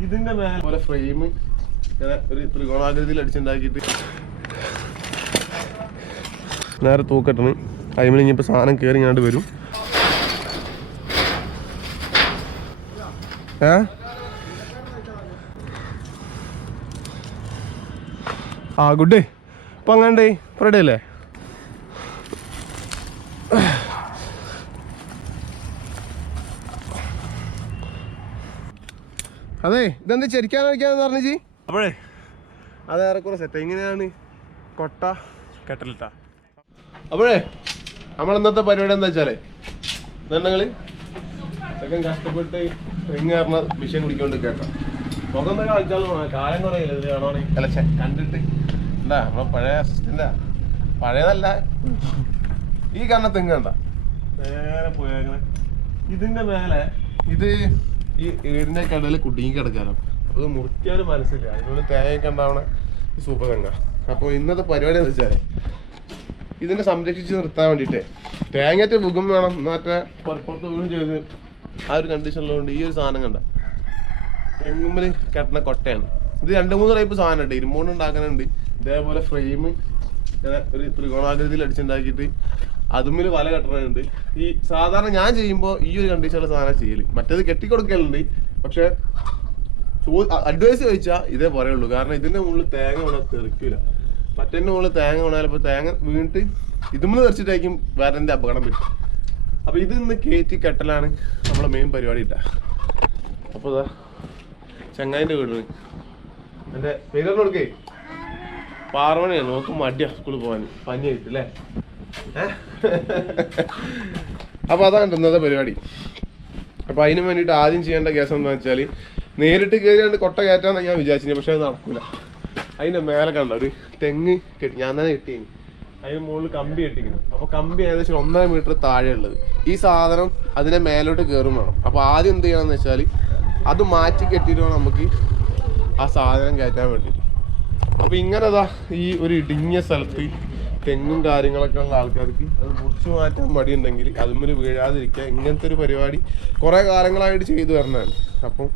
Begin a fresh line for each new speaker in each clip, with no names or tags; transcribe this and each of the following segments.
ഇതിന്റെ മേലെ ഫ്രെയിം ഇങ്ങനെ ഒരു ത്രികോണാകൃതിയിൽ അടിച്ചുണ്ടാക്കിയിട്ട് നേരെ തൂക്കട്ടണം അതിന് ഇനിയിപ്പോൾ സാധനം കയറി ഞാണ്ട് വരും. ഏ? ആ ഗുഡ് ഇപ്പം അങ്ങാണ്ടേ ഫ്രൈഡേ അല്ലേ? അതെ ഇതെന്ത് ചെരിക്കാൻ കളിക്കാന്ന് പറഞ്ഞു ജി? അപ്പോഴേ. അത് ഏറെക്കുറെ സെറ്റ് എങ്ങനെയാണ് കൊട്ട. കെട്ടലിട്ട. അപ്പോഴേ നമ്മൾ ഇന്നത്തെ പരിപാടി എന്താ വെച്ചാലേ? ഇതെണ്ണങ്ങൾ സെക്കൻഡ് കഷ്ടപ്പെട്ട് റിങ് കാരണം മിഷൻ കുടിക്കൊണ്ട് കേട്ടോ. മുഖം തന്നെ കളിച്ചാലും കാലം കുറയില്ല ഇത് കാണുവാണെങ്കിൽ അല്ല കണ്ടിട്ട്. എന്താ നമ്മളെ പഴയ അസിസ്റ്റന്റാ പഴയതല്ല. ഈ കാരണം തെങ്ങ് കണ്ട. നേരെ പോയേക്കണേ ഇതിന്റെ മേലെ ഇത് ഈ വീടിന്റെ കടയിൽ കുടുങ്ങി കിടക്കാനോ അത് മുറിക്കാനും മനസ്സില്ല. അതിനുള്ളിൽ തേങ്ങയൊക്കെ ഉണ്ടാവണ ഈ സൂപ്പർ തെങ്ങ അപ്പോൾ ഇന്നത്തെ പരിപാടി എന്ന് വെച്ചാൽ ഇതിനെ സംരക്ഷിച്ച് നിർത്താൻ വേണ്ടിയിട്ട് തേങ്ങയറ്റ മുഖം വേണം മറ്റേ പുറത്ത് ചെയ്ത് ആ ഒരു കണ്ടീഷനിലുണ്ട് ഈ ഒരു സാധനം കണ്ട. തെങ്ങുമ്പിൽ കെട്ടണ കൊട്ടയാണ്. ഇത് രണ്ട് മൂന്ന് ടൈപ്പ് സാധനം ഉണ്ട്. ഇരുമ്പോണ്ട് ഉണ്ടാക്കാനുണ്ട് ഇതേപോലെ ഫ്രെയിം ഒരു ത്രികോണാകൃതിയിൽ അടിച്ചുണ്ടാക്കിയിട്ട് അതുമ്മിൽ വല കെട്ടണുണ്ട്. ഈ സാധാരണ ഞാൻ ചെയ്യുമ്പോൾ ഈ ഒരു കണ്ടീഷനുള്ള സാധനം ചെയ്യൽ. മറ്റേത് കെട്ടിക്കൊടുക്കലുണ്ട്. പക്ഷെ അഡ്വൈസ് ചോദിച്ചാൽ ഇതേ പറയുള്ളൂ. കാരണം ഇതിന്റെ മുകളിൽ തേങ്ങ വീണാൽ തെറിക്കില്ല മറ്റേ മുകളിൽ തേങ്ങ വീണാൽ ഇപ്പൊ തേങ്ങ വീണിട്ട് ഇതുമ്മൽ തെറിച്ചിട്ടായിരിക്കും വേറെ അപകടം പറ്റും അപ്പൊ ഇത് ഇന്ന് കയറ്റി കെട്ടലാണ് നമ്മളെ മെയിൻ പരിപാടി ഇട്ട അപ്പൊ ഇതാ ചങ്ങായിന്റെ വീട്. എന്റെ പേര് കൊടുക്കേ? പാറമണിയാണ്. നോക്കും മടിയാ സ്കൂളിൽ പോകാൻ. പനിയായിട്ട് അല്ലേ അപ്പൊ അതാണ് ഇന്നത്തെ പരിപാടി. അപ്പൊ അതിന് വേണ്ടിയിട്ട് ആദ്യം ചെയ്യേണ്ട കേസ് എന്താ വെച്ചാൽ നേരിട്ട് കയറിയാണ്ട് കൊട്ട കയറ്റാന്ന് ഞാൻ വിചാരിച്ചു പക്ഷെ അത് നടക്കൂല. അതിന്റെ മേലെ കണ്ട ഒരു തെങ്ങ് കെട്ടി ഞാൻ തന്നെ കെട്ടി അതിന് മുകളിൽ കമ്പി കെട്ടിക്കുന്നു അപ്പൊ കമ്പി ഏകദേശം ഒന്നര മീറ്റർ താഴെ ഉള്ളത് ഈ സാധനം അതിന്റെ മേലോട്ട് കയറും വേണം. അപ്പൊ ആദ്യം എന്ത് ചെയ്യണമെന്ന് വെച്ചാൽ അത് മാറ്റി കെട്ടിയിട്ട് നമുക്ക് ആ സാധനം കയറ്റാൻ വേണ്ടിയിട്ട്. അപ്പൊ ഇങ്ങനെതാ ഈ ഒരു ഇടിഞ്ഞ സ്ഥലത്ത് തെങ്ങും കാര്യങ്ങളൊക്കെ ഉള്ള ആൾക്കാർക്ക് അത് മുറിച്ചു മാറ്റാൻ മടിയുണ്ടെങ്കിൽ അതുമൊരു വീഴാതിരിക്കുക. ഇങ്ങനത്തെ ഒരു പരിപാടി കുറേ കാലങ്ങളായിട്ട് ചെയ്തു വരണതാണ്. അപ്പം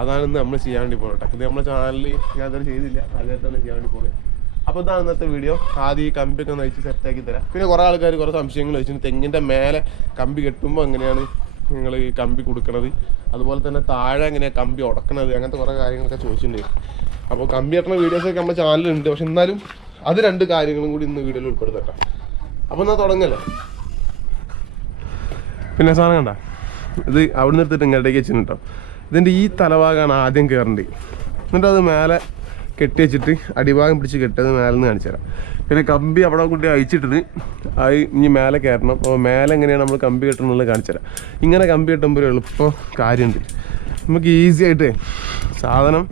അതാണ് ഇന്ന് നമ്മൾ ചെയ്യാൻ വേണ്ടി പോകട്ടെ ഇത് നമ്മുടെ ചാനലിൽ ഞാൻ ചെയ്തില്ല. തന്നെ ചെയ്യാൻ വേണ്ടി പോകുന്നത് അപ്പോൾ ഇതാണ് ഇന്നത്തെ വീഡിയോ ആദ്യം ഈ കമ്പിയൊക്കെ ഒന്ന് വെച്ച് സെറ്റാക്കി തരാം. പിന്നെ കുറേ ആൾക്കാർ കുറേ സംശയങ്ങൾ വെച്ചിട്ടുണ്ട് തെങ്ങിന്റെ മേലെ കമ്പി കെട്ടുമ്പോൾ എങ്ങനെയാണ് നിങ്ങൾ ഈ കമ്പി കൊടുക്കണത്? അതുപോലെ തന്നെ താഴെ എങ്ങനെയാണ് കമ്പി ഉടക്കണത്? അങ്ങനത്തെ കുറേ കാര്യങ്ങളൊക്കെ ചോദിച്ചിട്ടുണ്ട്. അപ്പോൾ കമ്പി വീഡിയോസ് വീഡിയോസൊക്കെ നമ്മുടെ ചാനലുണ്ട് പക്ഷെ എന്നാലും അത് രണ്ട് കാര്യങ്ങളും കൂടി ഇന്ന് വീഡിയോയിൽ ഉൾപ്പെടുത്തട്ടെ. അപ്പോൾ എന്നാ തുടങ്ങല്ലേ? പിന്നെ സാധനം കണ്ട? ഇത് അവിടെ നിന്ന് എടുത്തിട്ട് ഇങ്ങോട്ടേക്ക് വെച്ചിട്ടുണ്ടോ ഇതിന്റെ ഈ തലഭാഗമാണ് ആദ്യം കയറേണ്ടത് എന്നിട്ട് അത് മേലെ കെട്ടി വെച്ചിട്ട് അടിഭാഗം പിടിച്ച് കെട്ടത് മേലെ നിന്ന് കാണിച്ചു തരാം. പിന്നെ കമ്പി അവിടെ കൊണ്ട് അയച്ചിട്ടത് അത് ഇനി മേലെ കയറണം. അപ്പോൾ മേലെ എങ്ങനെയാണ് നമ്മൾ കമ്പി കെട്ടണമെന്നുള്ളത് കാണിച്ചു തരാം. ഇങ്ങനെ കമ്പി കെട്ടുമ്പോൾ എളുപ്പം കാര്യമുണ്ട്. നമുക്ക് ഈസി ആയിട്ട് സാധനം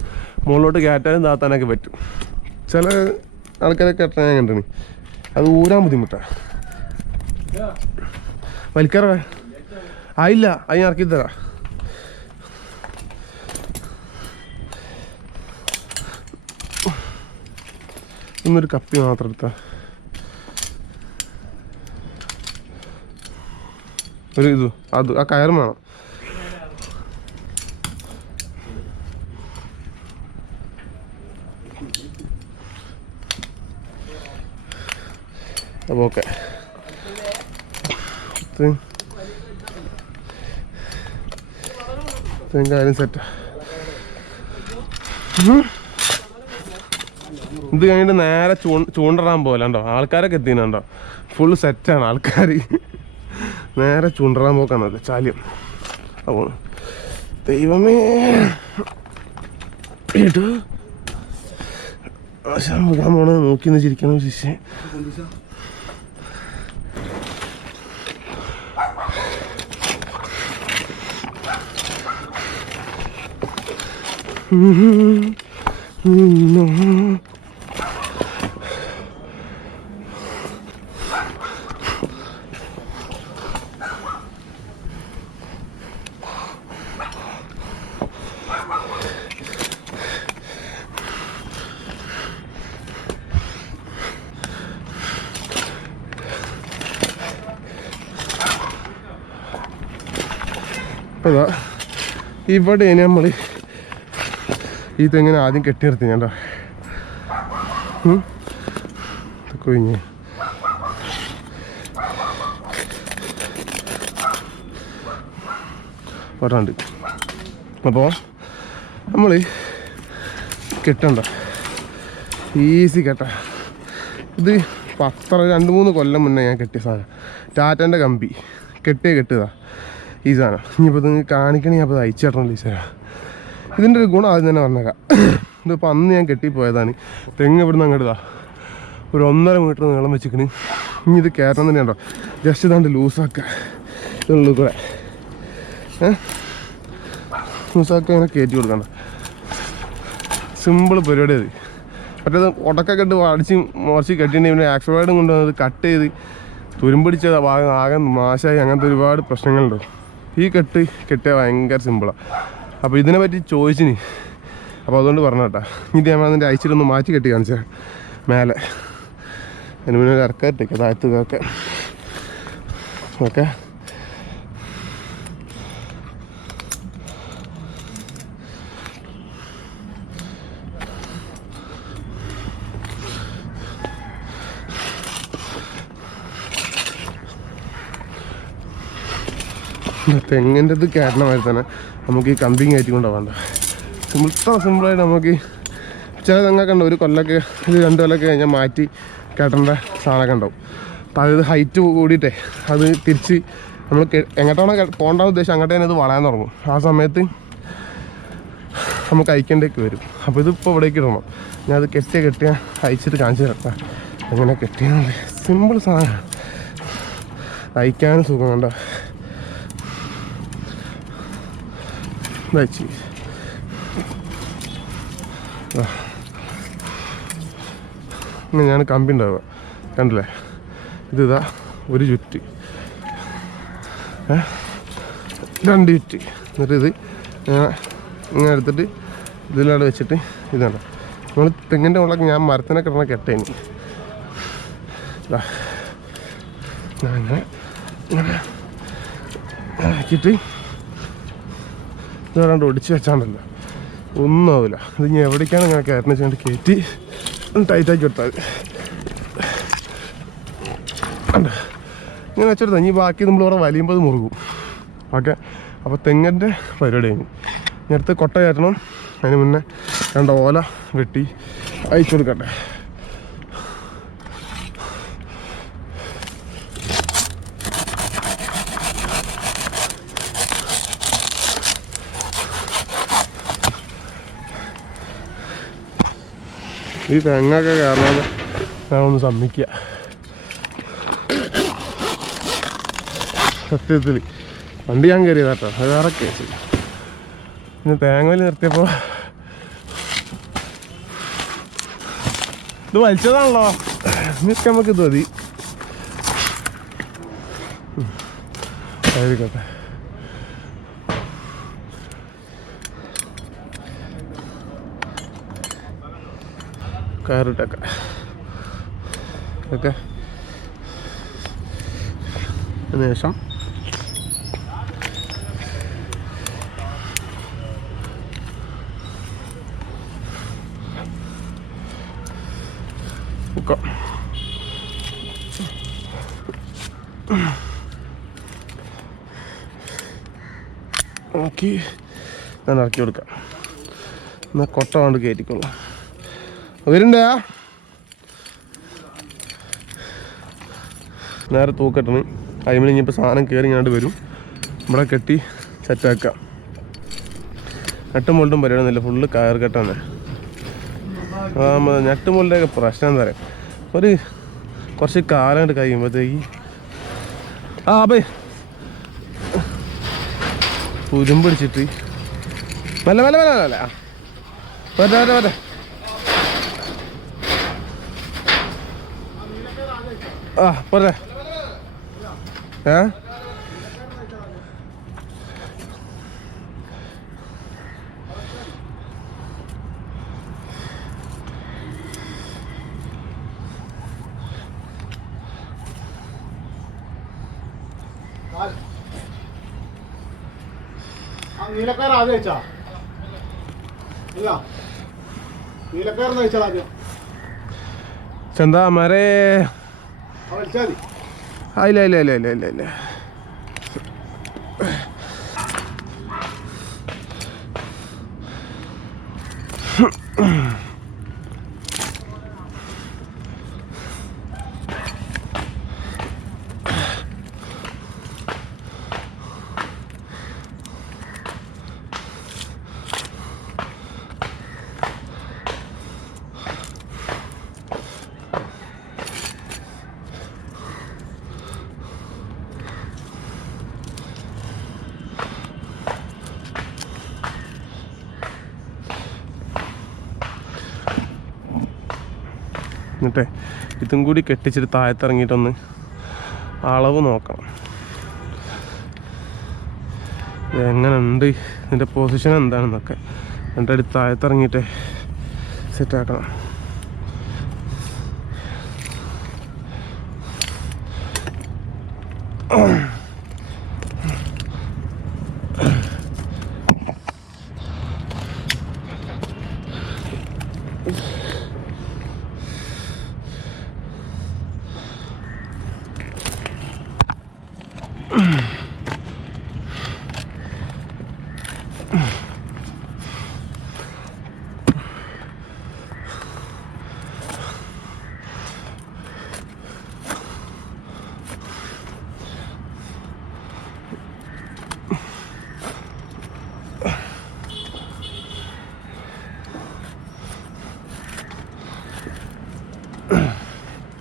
മുകളിലോട്ട് കയറ്റാനും താത്താനൊക്കെ പറ്റും. ചില ആൾക്കാരൊക്കെ കെട്ടാൻ ഞാൻ കണ്ടിന്? അത് ഊരാൻ ബുദ്ധിമുട്ടാണ് വലിക്കാറ? ആയില്ല അത് ഞാൻ ഇറക്കി തരാം. ഇന്നൊരു കപ്പി മാത്രം എടുത്ത. ഒരു ഇത് അത് ആ കയറും വേണം. അപ്പോൾ ഓക്കെ കാര്യം സെറ്റ് ഇത് കഴിഞ്ഞിട്ട് നേരെ ചൂ ചൂണ്ടറാൻ പോലെ ആൾക്കാരൊക്കെ എത്തിനുണ്ടോ ഫുൾ സെറ്റാണ് ആൾക്കാർ നേരെ ചൂണ്ടറാൻ പോക്കാണത് ചാലിയം അപ്പോൾ ദൈവമേ. കേട്ടോ ആശാൻ മുഖാൻ പോണ നോക്കി നിന്ന് ചിരിക്കണം ശിഷ്യ ഇതാ ഇവിടെ നമ്മൾ ഈ തെങ്ങിനെ ആദ്യം കെട്ടി നിർത്തി ഞാൻ. ഇത് കൊഴിഞ്ഞ്. ഒരാണ്ട് അപ്പോൾ നമ്മൾ കെട്ടണ്ട. ഈസി കെട്ട. ഇത് പത്ര രണ്ട് മൂന്ന് കൊല്ലം മുന്നേ ഞാൻ കെട്ടിയ സാധനം. ടാറ്റന്റെ കമ്പി. കെട്ടിയ കെട്ടുക ഈ സാധനം. ഇനിയിപ്പോൾ നിങ്ങൾ കാണിക്കണേ അപ്പോൾ ഇത് അയച്ചു തരണമല്ലോ ഈ സാധനം. ഇതിന്റെ ഒരു ഗുണം ആദ്യം തന്നെ പറഞ്ഞേക്കാം. ഇതിപ്പോൾ അന്ന് ഞാൻ കെട്ടിപ്പോയതാണ്. തെങ്ങ് ഇവിടുന്ന് അങ്ങോട്ടാ ഒരു ഒന്നര മീറ്റർ നീളം വെച്ചിക്കണ്. ഇനി ഇത് കയറ്റം തന്നെ ഉണ്ടോ ജസ്റ്റ് ഇതാണ്ട് ലൂസാക്കുക ഇതുള്ളൂ കൂടെ. ലൂസാക്കുക ഇങ്ങനെ കയറ്റി കൊടുക്കണ്ട. സിമ്പിൾ പരിപാടി അത്. മറ്റേത് ഉടക്കൊക്കെ ഇട്ട് അടിച്ച് മുറിച്ച് കെട്ടിയിട്ട് പിന്നെ ആക്സിഡന്റും കൊണ്ടുവന്നത് കട്ട് ചെയ്ത് തുരുമ്പിടിച്ച ഭാഗം ആകെ നാശമായി. അങ്ങനത്തെ ഒരുപാട് പ്രശ്നങ്ങളുണ്ട്. ഈ കെട്ട് കെട്ടിയാൽ ഭയങ്കര സിമ്പിളാണ് അപ്പോൾ ഇതിനെ പറ്റി ചോദിച്ചിനി. അപ്പോൾ അതുകൊണ്ട് പറഞ്ഞ കേട്ടാ ഇത് ഞാൻ അതിന്റെ അയച്ചിട്ടൊന്ന് മാറ്റി കെട്ടി കാണിച്ച. മേലെ. അതിന് പിന്നെ ഒരു ഇറക്കായിട്ടേക്ക് താഴത്തൊക്കെ ഓക്കെ? തെങ്ങിന്റെ ഇത് കയറ്റണമാതിരി തന്നെ നമുക്ക് ഈ കമ്പിങ് കയറ്റി കൊണ്ടുപോകണ്ട സിമ്പിൾ സിമ്പിളായിട്ട് നമുക്ക് ചില തെങ്ങൊക്കെ ഉണ്ട്. ഒരു കൊല്ലൊക്കെ ഒരു രണ്ട് കൊല്ലൊക്കെ കഴിഞ്ഞാൽ മാറ്റി കയറ്റേണ്ട സാധനമൊക്കെ ഉണ്ടാവും. അപ്പോൾ അത് ഹൈറ്റ് കൂടിയിട്ടേ അത് തിരിച്ച് നമ്മൾ എങ്ങോട്ടാണോ പോകേണ്ട ഉദ്ദേശം അങ്ങോട്ട് തന്നെ ഇത് വളയാൻ തുടങ്ങും. ആ സമയത്ത് നമുക്ക് അയക്കേണ്ടേക്ക് വരും. അപ്പോൾ ഇതിപ്പോൾ ഇവിടേക്ക് ഇടണം. ഞാൻ അത് കെട്ടിയ കെട്ടിയാൽ അയച്ചിട്ട് കാണിച്ചു തരട്ടെ എങ്ങനെ കെട്ടിയാൽ സിമ്പിൾ സാധനമാണ്. അയക്കാനും സുഖം കണ്ടോ വെച്ച് ഞാൻ കമ്പി ഉണ്ടാവുക. കണ്ടില്ലേ? ഇതിതാ ഒരു ചുറ്റി? രണ്ട് ചുറ്റി. എന്നിട്ട് ഇത് ഇങ്ങനെ എടുത്തിട്ട് ഇതിലവിടെ വെച്ചിട്ട് ഇതാണ്. നമ്മൾ തെങ്ങിന്റെ മുകളിലൊക്കെ ഞാൻ മരത്തിനെ കിടന്ന കെട്ടേനി. ഞാൻ ഇങ്ങനെ ഇങ്ങനെ ആക്കിയിട്ട് ഇതാണ്ട് ഒടിച്ച് വെച്ചാണ്ടല്ലോ. ഒന്നും ആവില്ല ഇത് ഇനി എവിടേക്കാണ് ഇങ്ങനെ കയറിനെ ചെയ്യാണ്ട് കയറ്റി ടൈറ്റാക്കി കൊടുത്താൽ? ഇങ്ങനെ വെച്ചെടുത്താൽ ഇനി ബാക്കി നമ്മൾ ഇവിടെ വലിയുമ്പോൾ അത് മുറുകും. ഓക്കെ? അപ്പോൾ തെങ്ങിന്റെ പരിപാടി കഴിഞ്ഞു. ഇനി അടുത്ത് കൊട്ട കയറ്റണം. അതിന് മുന്നേ രണ്ട് ഓല വെട്ടി അയച്ചു കൊടുക്കട്ടെ. ഈ തെങ്ങൊക്കെ കാരണം ഞാൻ ഒന്ന് സമ്മിക്കുക സത്യത്തിൽ. വണ്ടി ഞാൻ കയറിയതാട്ടോ അത് വേറെ കേസ്. പിന്നെ തേങ്ങയിൽ നിർത്തിയപ്പോൾ ഇത് വലിച്ചതാണല്ലോ. നമുക്ക് ഇത് മതി. ആയിരിക്കട്ടെ. കയറിട്ടൊക്കെ ഓക്കെ അതിനുശേഷം ഉക്കാം നോക്കി ഞാൻ ഇറക്കി കൊടുക്കാം. എന്നാൽ കൊട്ട കൊണ്ട് കയറ്റിക്കൊള്ളാം വരുണ്ടാ നേരെ തൂക്കട്ടണ് അതിന് ഇനിയിപ്പോൾ സാധനം കയറി ഇങ്ങോട്ട് വരും. ഇവിടെ കെട്ടി സെറ്റാക്കാം. ഞെട്ടും മുള്ളും പരിപാടിയൊന്നുമില്ല. ഫുള്ള് കയർ കെട്ടാണ്. ഞെട്ടും പ്രശ്നം എന്താ പറയുക ഒരു കുറച്ച് കാലം കൊണ്ട് കഴിയുമ്പോഴത്തേക്ക് ആ അപ്പേ. പുരുമ്പിടിച്ചിട്ട് മെല്ലെ മെല്ലെ മെല്ലെ മെല്ലെ. ആ. വരട്ടെ വരട്ടെ വരട്ടെ. ആ പോരെ. ഏ?
നീലക്കാർ ആദ്യം വെച്ചാ ഇല്ല. നീലക്കാരൻ അയച്ചാൽ ആദ്യം.
ചെന്താ മരേ
ആ വലിച്ചാൽ മതി
ആ, ഇല്ല ഇല്ല ഇല്ല ഇല്ല ഇല്ല ഇല്ല എന്നിട്ടേ ഇതും കൂടി കെട്ടിച്ചിട്ട് താഴത്തിറങ്ങിയിട്ടൊന്ന് അളവ് നോക്കണം. എങ്ങനെയുണ്ട്? ഇതിന്റെ പൊസിഷൻ എന്താണെന്നൊക്കെ എന്റെ അടുത്ത് താഴത്തിറങ്ങിയിട്ട് സെറ്റാക്കണം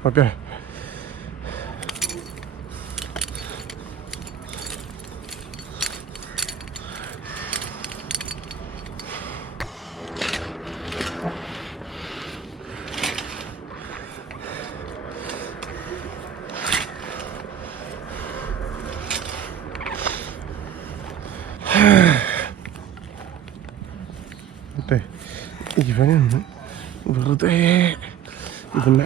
ഓക്കെ മറ്റേ ഇവനെ ഒന്ന് വെറുതെ ഇതിനെ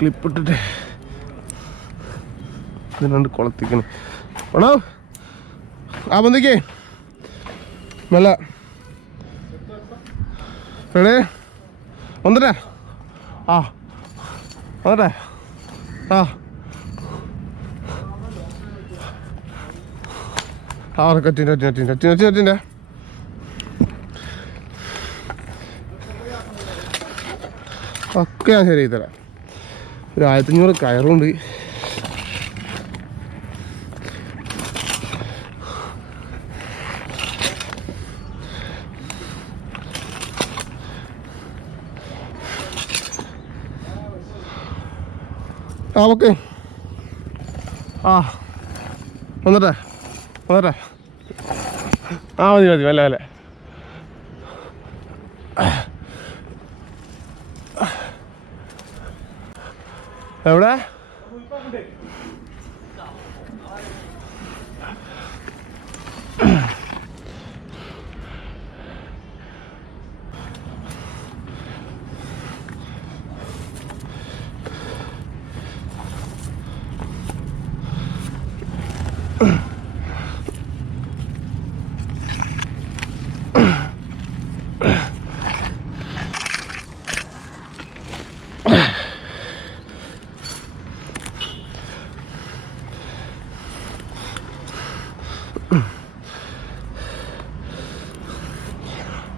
ക്ലിപ്പ് ഇട്ടിട്ട്. ഇതിനുണ്ട് കൊളത്തിക്കണ്. ആണോ ആ ബന്ധിക്കേ നല്ല റെഡി? വന്നിട്ടേ? ആ വന്നിട്ടേ? ആ. ആ കറ്റിന്റെ കറ്റിന്റെ കറ്റിന്റെ കറ്റിന്റെ കറ്റിന്റെ ഒക്കെ ഞാൻ ശരി തരാം. ഒരു ആയിരത്തഞ്ഞൂറ് കയറുണ്ട്. ആ ഓക്കെ. ആ വന്നിട്ടെ വന്നിട്ടെ. ആ മതി മതി വല്ല വല്ല. Gjør det?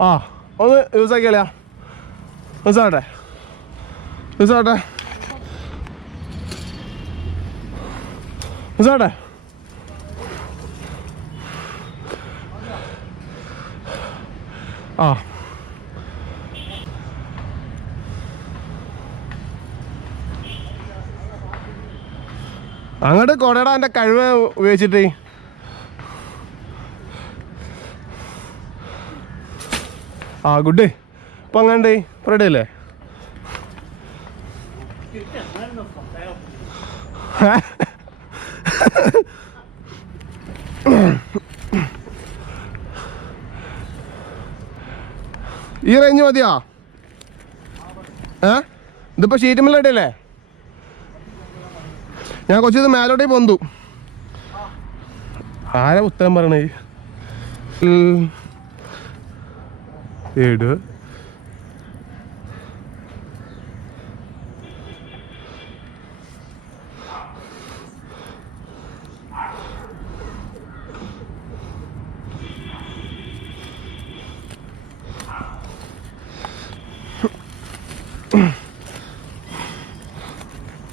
ആ ഒന്ന് യൂസ് ആക്കിയാലേ യൂസ് ആവട്ടെ. യൂസ് ആവട്ടെ. യൂസ് ആവട്ടെ. ആ. അങ്ങോട്ട് കൊടയുടെ എന്റെ കഴിവ് ഉപയോഗിച്ചിട്ട്. ആ ഗുഡ്. ഡേ അപ്പം അങ്ങാണ്ടേ റെഡി അല്ലേ? ഈ റേഞ്ച് മതിയോ? ഏ? ഇതിപ്പോ ഷീറ്റ് മില്ലടല്ലേ ഞാൻ കുറച്ച് മേലോട്ടേ പൊന്തു. ആരാ ഉത്തരം പറയണേ? ఏడు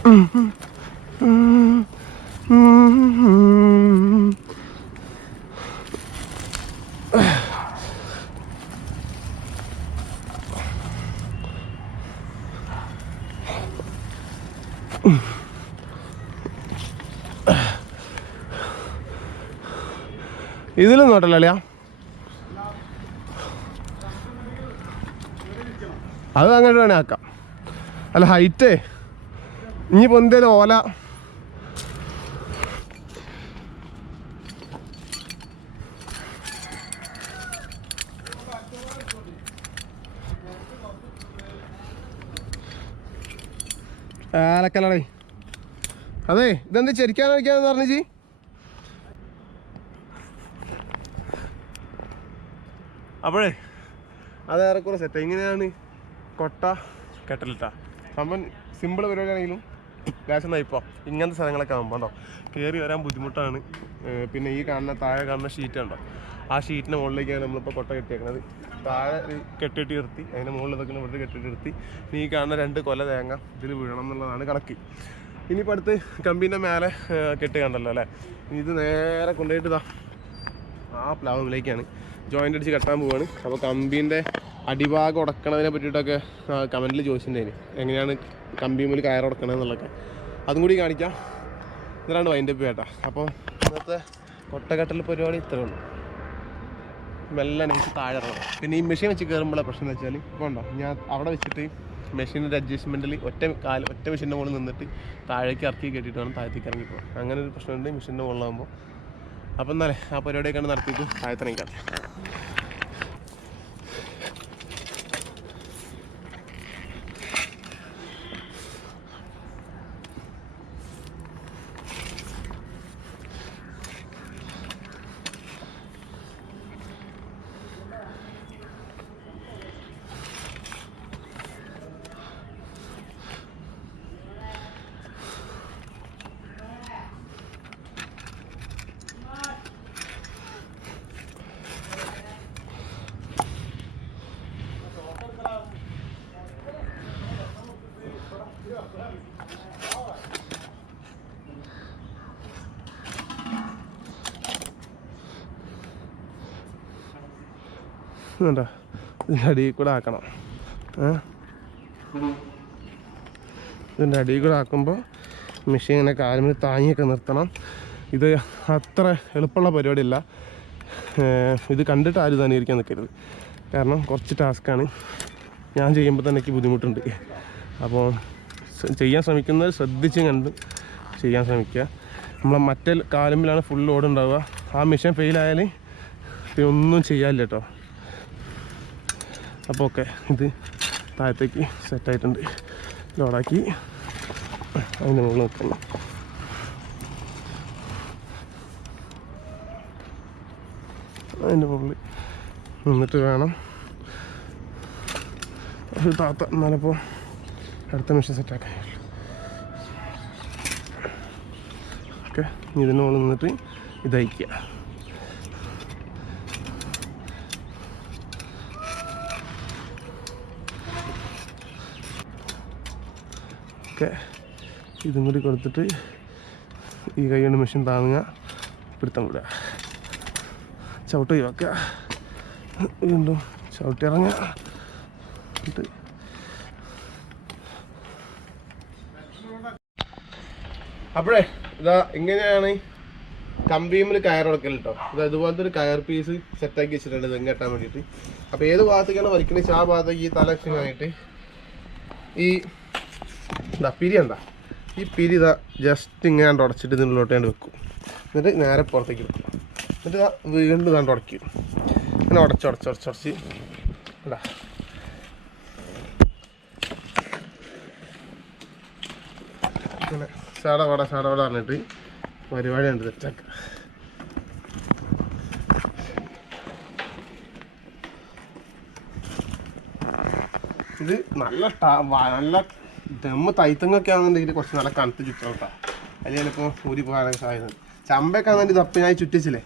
Mm-hmm. Mm-hmm. ഇതിലും നോട്ടല്ല അത് അങ്ങോട്ട് വേണേ ആക്കാം. അല്ല ഹൈറ്റേ ഇനി പൊന്തേലും ഓല. ആലക്കല്ലേ അതെ ഇതെന്ത് ചെരിക്കാനടിക്കാന്ന് പറഞ്ഞു ജി? അപ്പോഴേ? അത് ഏറെക്കുറെ സെറ്റ് എങ്ങനെയാണ്? കൊട്ട. കെട്ടലിട്ട. സംഭവം സിമ്പിൾ പരിപാടിയാണെങ്കിലും ഗ്യാസ് നയിപ്പോ ഇങ്ങനത്തെ സ്ഥലങ്ങളൊക്കെ ആകുമ്പോൾ ഉണ്ടോ കയറി വരാൻ ബുദ്ധിമുട്ടാണ്. പിന്നെ ഈ കാണുന്ന താഴെ കാണുന്ന ഷീറ്റ് ഉണ്ടോ? ആ ഷീറ്റിന്റെ മുകളിലേക്കാണ് നമ്മളിപ്പോൾ കൊട്ട കെട്ടിയേക്കുന്നത് താഴെ കെട്ടിട്ട് കെട്ടിയിട്ട് നിർത്തി. അതിന്റെ മുകളിൽ ഇതൊക്കെ വെറുതെ കെട്ടിട്ട് നിർത്തി. ഇനി ഈ കാണുന്ന രണ്ട് കൊല തേങ്ങ ഇതിൽ വീഴണം എന്നുള്ളതാണ് കണക്ക്. ഇനിയിപ്പോൾ അടുത്ത് കമ്പീന്റെ മേലെ കെട്ടുകണ്ടല്ലോ കെട്ട് കണ്ടല്ലോ അല്ലേ? ഇനി ഇത് നേരെ കൊണ്ടുപോയിട്ട് ഇതാ ആ പ്ലാവിലേക്കാണ്. ജോയിന്റ് അടിച്ച് കെട്ടാൻ പോവാണ്. അപ്പോൾ കമ്പീന്റെ അടിഭാഗം ഉടക്കണതിനെ പറ്റിയിട്ടൊക്കെ കമന്റിൽ ചോദിച്ചിട്ടുണ്ടായിരുന്നു എങ്ങനെയാണ് കമ്പി മുതൽ കയർ ഉടക്കണമെന്നുള്ളതൊക്കെ അതും കൂടി കാണിക്കാം. ഇതിലാണ് വൈൻഡപ്പ് ചേട്ടാ അപ്പോൾ ഇന്നത്തെ കൊട്ടക്കെട്ടൽ പരിപാടി ഇത്രേ ഉള്ളൂ. മെല്ലെ എനിക്ക് താഴെ ഇറങ്ങണം. പിന്നെ ഈ മെഷീൻ വെച്ച് കയറുമ്പോഴുള്ള പ്രശ്നം എന്ന് വെച്ചാൽ ഇപ്പോൾ ഉണ്ടോ ഞാൻ അവിടെ വെച്ചിട്ട് മെഷീനിന്റെ അഡ്ജസ്റ്റ്മെന്റിൽ ഒറ്റ കാല ഒറ്റ മെഷീന്റെ മുകളിൽ നിന്നിട്ട് താഴേക്ക് ഇറക്കി കെട്ടിയിട്ട് വേണം താഴത്തേക്ക് ഇറങ്ങി പോകാൻ അങ്ങനെ ഒരു പ്രശ്നമുണ്ട് മെഷീന്റെ മുകളിലാകുമ്പോൾ അപ്പം എന്നാലേ ആ പരിപാടിയൊക്കെ നടത്തിയിട്ട് താഴത്തിറങ്ങിക്കാം വേണ്ട ഇതിന്റെ അടിയിൽ കൂടെ ആക്കണം. ഇതിന്റെ അടിയിൽ കൂടെ ആക്കുമ്പോൾ മെഷീൻ ഇങ്ങനെ കാലിന് താങ്ങിയൊക്കെ നിർത്തണം. ഇത് അത്ര എളുപ്പമുള്ള പരിപാടിയല്ല. ഇത് കണ്ടിട്ട് ആരും തന്നെ ഇരിക്കാൻ നിൽക്കരുത്. കാരണം കുറച്ച് ടാസ്ക്കാണ് ഞാൻ ചെയ്യുമ്പോൾ തന്നെ എനിക്ക് ബുദ്ധിമുട്ടുണ്ട്. അപ്പോൾ ചെയ്യാൻ ശ്രമിക്കുന്നത് ശ്രദ്ധിച്ച് കണ്ട് ചെയ്യാൻ ശ്രമിക്കുക. നമ്മൾ മറ്റേ കാലുമ്പിലാണ് ഫുൾ ലോഡ് ഉണ്ടാവുക. ആ മെഷീൻ ഫെയിലായാൽ ഒന്നും ചെയ്യാനില്ല കേട്ടോ. അപ്പോൾ ഓക്കെ ഇത് താഴത്തേക്ക് സെറ്റായിട്ടുണ്ട് ലോഡാക്കി. അതിന്റെ മുകളിൽ നോക്കണം. അതിന്റെ മുകളിൽ നിന്നിട്ട് വേണം. ഒരു താത്ത എന്നാലപ്പോൾ അടുത്ത മെഷീൻ സെറ്റാക്കാൻ ഓക്കെ ഇതിന്റെ മുകളിൽ നിന്നിട്ട് ഇതയക്കുക. ഒക്കെ ഇതും കൂടി കൊടുത്തിട്ട് ഈ കൈ മെഷീൻ താങ്ങുക പിടുത്തം വിടുക. ചവിട്ട് ഒഴിവാക്കുക വീണ്ടും ചവിട്ടി ഇറങ്ങുക എന്നിട്ട് അപ്പോഴേ ഇതാ ഇങ്ങനെയാണ് കമ്പീമിൽ കയർ ഉടക്കൽ കേട്ടോ ഇത് അതുപോലത്തെ ഒരു കയർ പീസ് സെറ്റാക്കി വെച്ചിട്ടുണ്ട് തെങ്ങ് കെട്ടാൻ വേണ്ടിയിട്ട്. അപ്പോൾ ഏത് ഭാഗത്തേക്കാണ് വലിക്കുന്നത് ആ ഭാഗത്തേക്ക് ഈ തല ഈ ഇതാ പിരി എന്താ? ഈ പിരി ഇതാ ജസ്റ്റ് ഇങ്ങനെ ഉടച്ചിട്ട് ഇതിനുള്ളിലോട്ട് ഞാൻ വെക്കും. എന്നിട്ട് നേരെ പുറത്തേക്ക് വെക്കും എന്നിട്ട് ഇതാ വീണ്ടും കണ്ട് ഉടക്കി ഇങ്ങനെ ഉടച്ച് ഉടച്ച് ഉടച്ച് ഉടച്ച്. അല്ല ഇങ്ങനെ ചാടവട ചാടവട പറഞ്ഞിട്ട് പരിപാടി ഉണ്ട് തെറ്റാക്ക ഇത് നല്ല നല്ല ദമ്മ് തൈത്തങ്ങൊക്കെ ആണെന്നുണ്ടെങ്കിൽ കുറച്ച് നല്ല കണുത്ത് ചുറ്റും കേട്ടോ അതിൽ ചിലപ്പോൾ ഊരി പോകാനൊക്കെ സാധ്യത. ചമ്പയൊക്കെ ആണെങ്കിൽ തപ്പിനായി ചുറ്റിച്ചില്ലേ?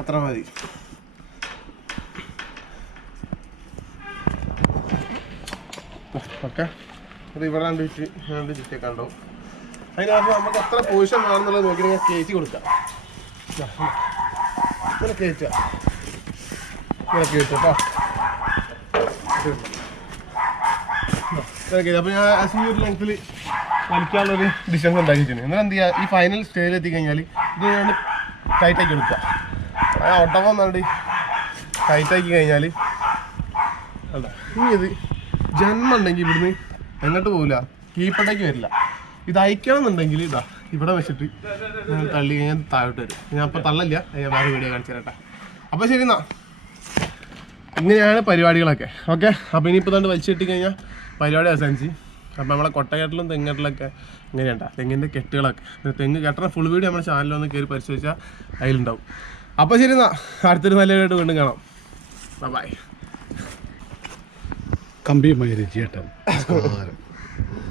അത്ര മതി. ഓക്കെ. അത് ഇവിടെ രണ്ട് ചുറ്റി രണ്ട് ചുറ്റിയൊക്കെ ഉണ്ടാവും അതിനകത്ത് നമുക്ക് എത്ര പൊസിഷൻ വേണമെന്നുള്ളത് നോക്കി ഞാൻ കയറ്റി കൊടുക്കാം. കയറ്റുക. ഇങ്ങനെ കേട്ടോ? അപ്പോൾ ഞാൻ ആ ഈ ഒരു ലെങ്ത്തിൽ വലിക്കാനുള്ളൊരു ഡിസ്റ്റൻസ് ഉണ്ടാക്കിയിട്ടുണ്ട്. എന്നാൽ എന്ത് ചെയ്യുക ഈ ഫൈനൽ സ്റ്റേജിൽ എത്തിക്കഴിഞ്ഞാൽ ഇത് ഞാൻ ടൈറ്റാക്കി എടുക്കുക. ആ ഒട്ടകം വന്നാണ്ട് ടൈറ്റാക്കി കഴിഞ്ഞാൽ അല്ല ഇനി ഇത് ജന്മം ഉണ്ടെങ്കിൽ ഇവിടുന്ന് എങ്ങോട്ട് പോകില്ല കീപ്പട്ടേക്ക് വരില്ല. ഇത് അയക്കണം എന്നുണ്ടെങ്കിൽ ഇതാ ഇവിടെ വെച്ചിട്ട് ഞാൻ തള്ളി കഴിഞ്ഞാൽ താഴോട്ട് വരും. ഞാൻ അപ്പോൾ തള്ളല്ല ഞാൻ വേറെ വീഡിയോ കാണിച്ചു തരട്ടെ. അപ്പോൾ ശരി എന്നാ. ഇങ്ങനെയാണ് പരിപാടികളൊക്കെ. ഓക്കെ അപ്പോൾ ഇനിയിപ്പോൾ തന്നെ വലിച്ചു കിട്ടിക്കഴിഞ്ഞാൽ കഴിഞ്ഞാൽ പരിപാടി അവസാനിച്ച് അപ്പോൾ നമ്മളെ കൊട്ടകെട്ടിലും തെങ്ങെട്ടിലൊക്കെ ഇങ്ങനെയുണ്ടാ. തെങ്ങിന്റെ കെട്ടുകളൊക്കെ. തെങ്ങ് കെട്ടണ ഫുൾ വീഡിയോ നമ്മുടെ ചാനലിലൊന്ന് കയറി പരിശോധിച്ചാൽ അതിലുണ്ടാവും. അപ്പോൾ ശരി എന്നാ. അടുത്തൊരു നല്ല വീഡിയോ വീണ്ടും കാണാം. ബൈ
കമ്പിയുമായി രചിയേട്ടൻ.